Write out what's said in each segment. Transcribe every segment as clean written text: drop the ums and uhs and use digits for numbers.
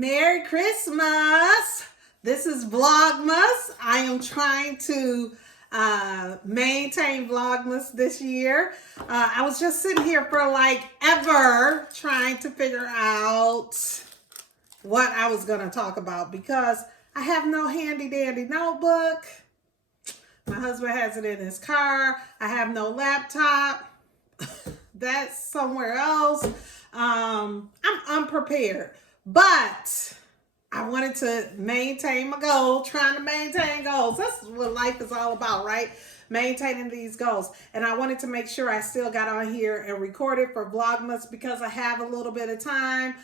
Merry Christmas. This is Vlogmas. I am trying to maintain Vlogmas this year. I was just sitting here for like ever trying to figure out what I was going to talk about because I have no handy dandy notebook. My husband has it in his car. I have no laptop. That's somewhere else. I'm unprepared, but I wanted to maintain my goal, trying to maintain goals. That's what life is all about, right? Maintaining these goals. And I wanted to make sure I still got on here and recorded for Vlogmas because I have a little bit of time.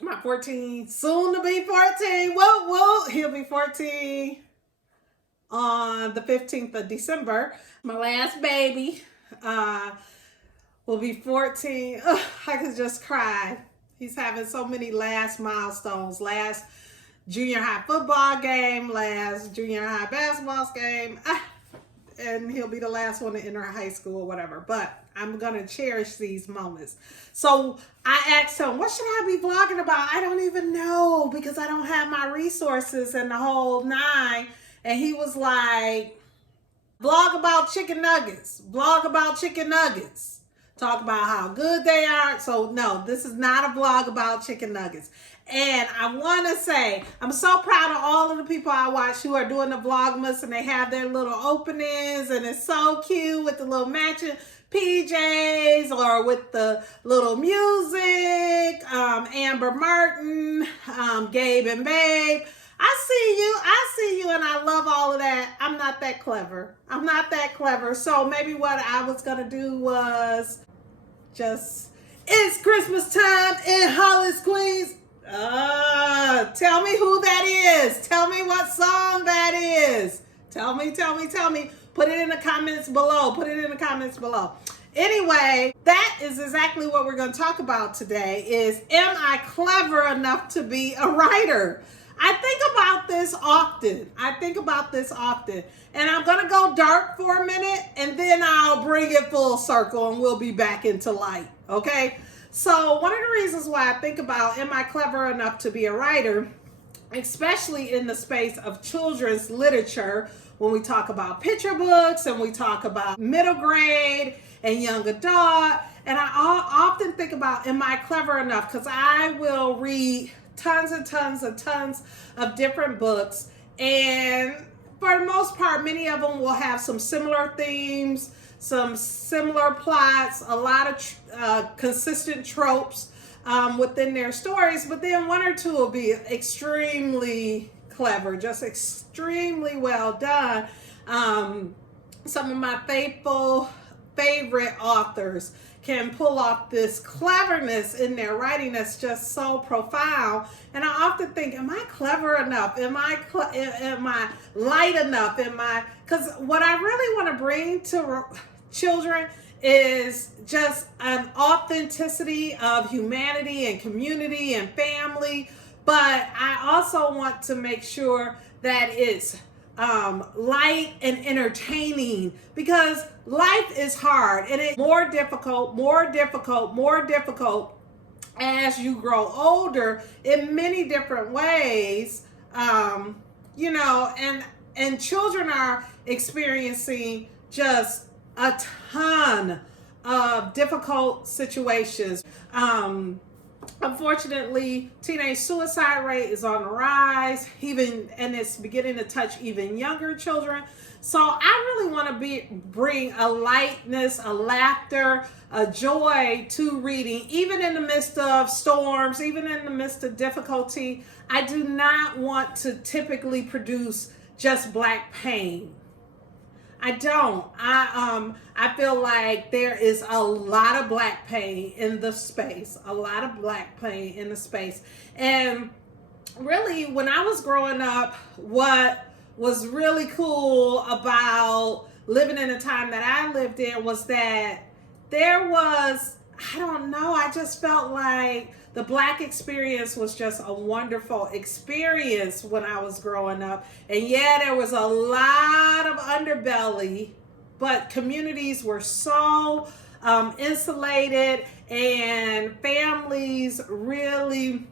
My 14, soon to be 14. Whoa, he'll be 14 on the 15th of December. My last baby will be 14. Ugh, I could just cry. He's having so many last milestones. Last junior high football game, last junior high basketball game. And he'll be the last one to enter high school or whatever. But I'm going to cherish these moments. So I asked him, what should I be vlogging about? I don't even know because I don't have my resources and the whole nine. And he was like, vlog about chicken nuggets. Vlog about chicken nuggets. Talk about how good they are. So no, this is not a vlog about chicken nuggets. And I want to say, I'm so proud of all of the people I watch who are doing the Vlogmas and they have their little openings and it's so cute with the little matching PJs or with the little music. Amber Martin, Gabe and Babe. I see you, and I love all of that. I'm not that clever. So maybe what I was going to do was just, it's Christmas time in Hollis, Queens. Tell me who that is. Tell me what song that is. Tell me. Put it in the comments below. Anyway, that is exactly what we're going to talk about today is, am I clever enough to be a writer? I think about this often. And I'm going to go dark for a minute and then I'll bring it full circle and we'll be back into light. Okay? So one of the reasons why I think about, am I clever enough to be a writer, especially in the space of children's literature, when we talk about picture books and we talk about middle grade and young adult. And I often think about, am I clever enough? Because I will read tons of different books, and for the most part many of them will have some similar themes, some similar plots, a lot of consistent tropes within their stories, but then one or two will be extremely clever, just extremely well done. Some of my favorite authors can pull off this cleverness in their writing that's just so profound. And I often think, am I clever enough? Am I light enough? Because what I really want to bring to children is just an authenticity of humanity and community and family. But I also want to make sure that it's light and entertaining, because life is hard and it's more difficult as you grow older in many different ways. And children are experiencing just a ton of difficult situations. Unfortunately, teenage suicide rate is on the rise, and it's beginning to touch even younger children. So I really want to bring a lightness, a laughter, a joy to reading, even in the midst of storms, even in the midst of difficulty. I do not want to typically produce just black pain. I don't. I feel like there is a lot of black pain in the space. And really, when I was growing up, what was really cool about living in the time that I lived in was that there was, I just felt like the Black experience was just a wonderful experience when I was growing up. And yeah, there was a lot of underbelly, but communities were so insulated, and families really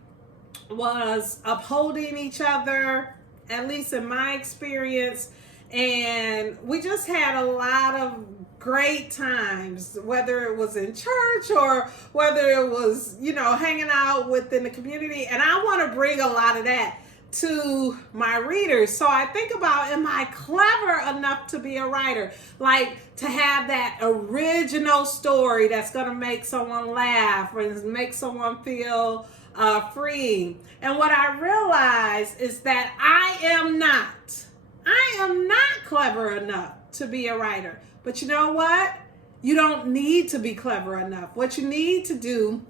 was upholding each other, at least in my experience. And we just had a lot of great times, whether it was in church or whether it was, hanging out within the community. And I want to bring a lot of that to my readers. So I think about, am I clever enough to be a writer? Like to have that original story that's going to make someone laugh or make someone feel free. And what I realize is that I am not clever enough to be a writer. But you know what? You don't need to be clever enough. What you need to do,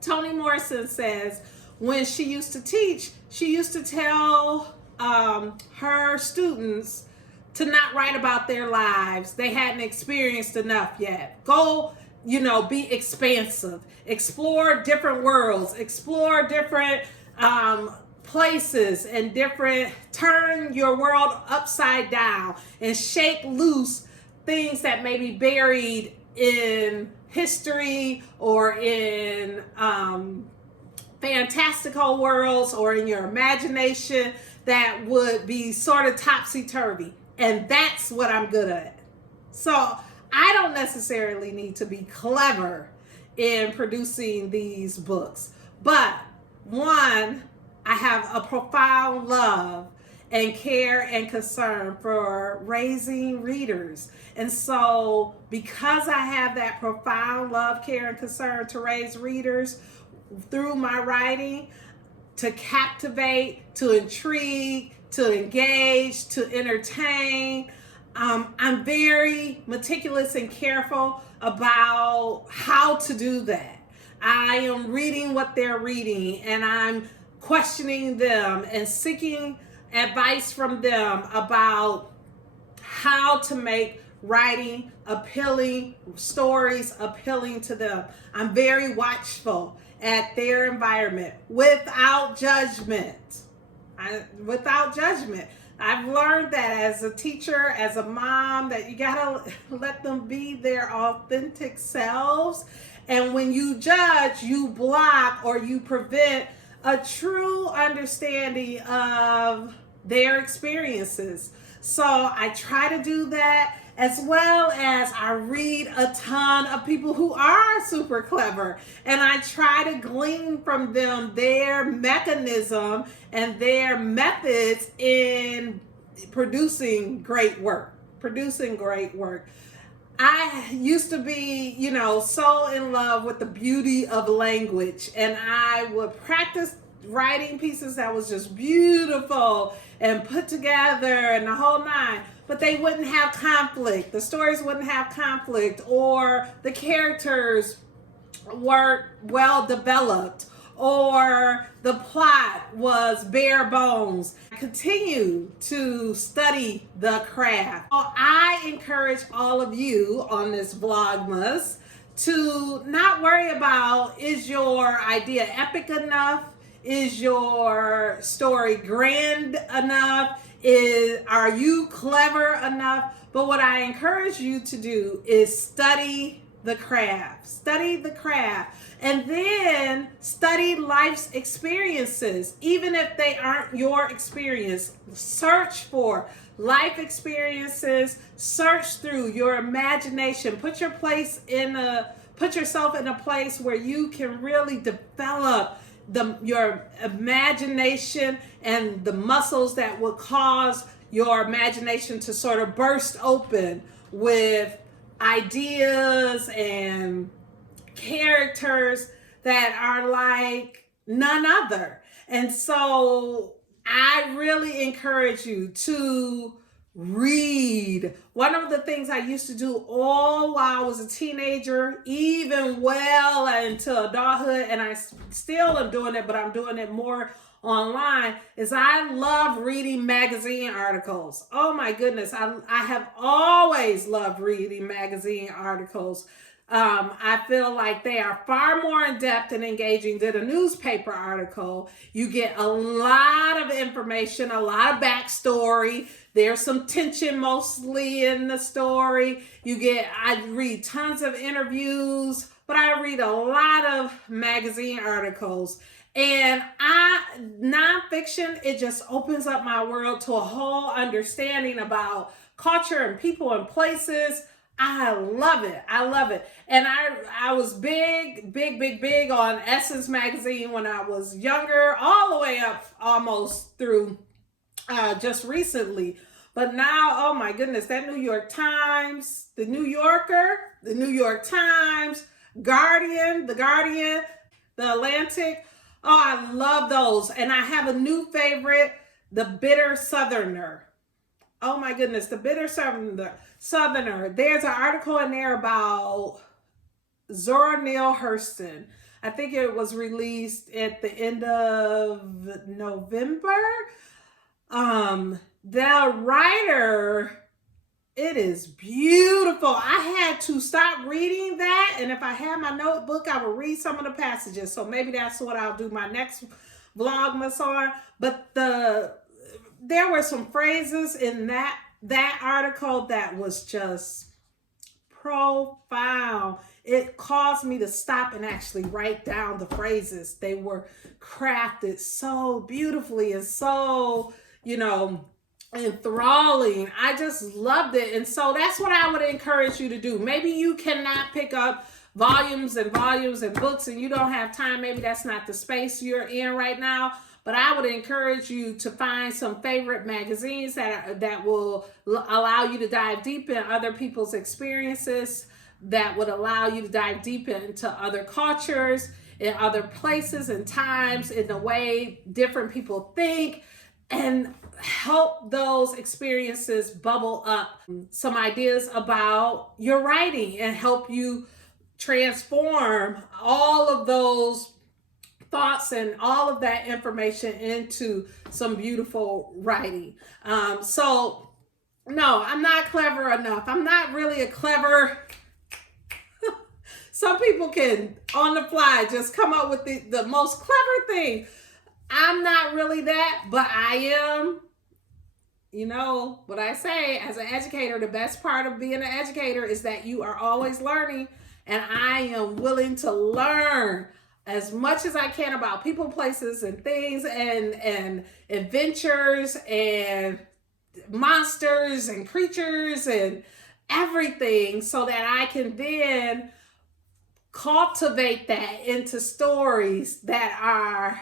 Toni Morrison says, when she used to teach, she used to tell her students to not write about their lives. They hadn't experienced enough yet. Go, be expansive. Explore different worlds. Explore different places and turn your world upside down and shake loose things that may be buried in history or in fantastical worlds or in your imagination that would be sort of topsy-turvy. And that's what I'm good at. So I don't necessarily need to be clever in producing these books. But one, I have a profound love and care and concern for raising readers. And so because I have that profound love, care, and concern to raise readers through my writing, to captivate, to intrigue, to engage, to entertain, I'm very meticulous and careful about how to do that. I am reading what they're reading, and I'm questioning them and seeking advice from them about how to make writing appealing, stories appealing to them. I'm very watchful at their environment without judgment. I've learned that as a teacher, as a mom, that you gotta let them be their authentic selves. And when you judge, you block or you prevent a true understanding of their experiences. So I try to do that, as well as I read a ton of people who are super clever, and I try to glean from them their mechanism and their methods in producing great work. I used to be, so in love with the beauty of language, and I would practice writing pieces that was just beautiful and put together and the whole nine, but they wouldn't have conflict. The stories wouldn't have conflict, or the characters weren't well developed, or the plot was bare bones. I continue to study the craft. So I encourage all of you on this Vlogmas to not worry about, is your idea epic enough? Is your story grand enough? Are you clever enough? But what I encourage you to do is study the craft. And then study life's experiences. Even if they aren't your experience, search for life experiences. Search through your imagination. Put yourself in a place where you can really develop your imagination and the muscles that will cause your imagination to sort of burst open with ideas and characters that are like none other. And so I really encourage you to read. One of the things I used to do all while I was a teenager, even well into adulthood, and I still am doing it, but I'm doing it more online, is I love reading magazine articles. Oh my goodness, I have always loved reading magazine articles. I feel like they are far more in-depth and engaging than a newspaper article. You get a lot of information, a lot of backstory. There's some tension mostly in the story. I read tons of interviews, but I read a lot of magazine articles. And fiction, it just opens up my world to a whole understanding about culture and people and places. I love it. I love it. And I was big on Essence magazine when I was younger, all the way up almost through just recently. But now, oh my goodness, that New York Times, the New Yorker, the New York Times, Guardian, the Atlantic. Oh, I love those. And I have a new favorite, The Bitter Southerner. Oh my goodness, The Bitter Southerner. There's an article in there about Zora Neale Hurston. I think it was released at the end of November. The writer, it is beautiful. I had to stop reading that, and if I had my notebook, I would read some of the passages. So maybe that's what I'll do my next Vlogmas on. But there were some phrases in that article that was just profound. It caused me to stop and actually write down the phrases. They were crafted so beautifully and so, enthralling. I just loved it. And so that's what I would encourage you to do. Maybe you cannot pick up volumes and volumes and books and you don't have time. Maybe that's not the space you're in right now. But I would encourage you to find some favorite magazines that will allow you to dive deep in other people's experiences, that would allow you to dive deep into other cultures, in other places and times, in the way different people think, and help those experiences bubble up some ideas about your writing and help you transform all of those thoughts and all of that information into some beautiful writing. So no, I'm not clever enough. I'm not really a clever. Some people can on the fly just come up with the most clever thing. I'm not really that, but I am. You know what I say as an educator, the best part of being an educator is that you are always learning, and I am willing to learn as much as I can about people, places, and things, and adventures, and monsters, and creatures, and everything, so that I can then cultivate that into stories that are,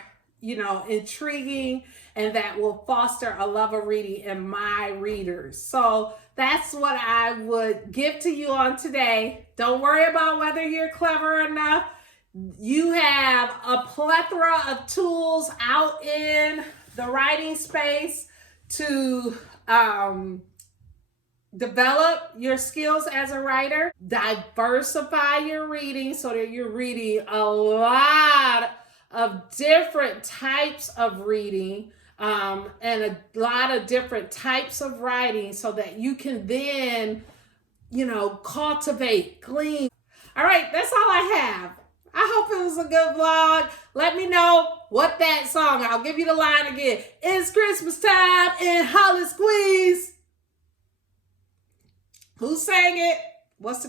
intriguing and that will foster a love of reading in my readers. So that's what I would give to you on today. Don't worry about whether you're clever enough. You have a plethora of tools out in the writing space to develop your skills as a writer. Diversify your reading so that you're reading a lot of different types of reading and a lot of different types of writing so that you can then, cultivate, glean. All right, that's all I have. I hope it was a good vlog. Let me know what that song, I'll give you the line again. It's Christmas time in Holly Squeeze. Who sang it? What's the name?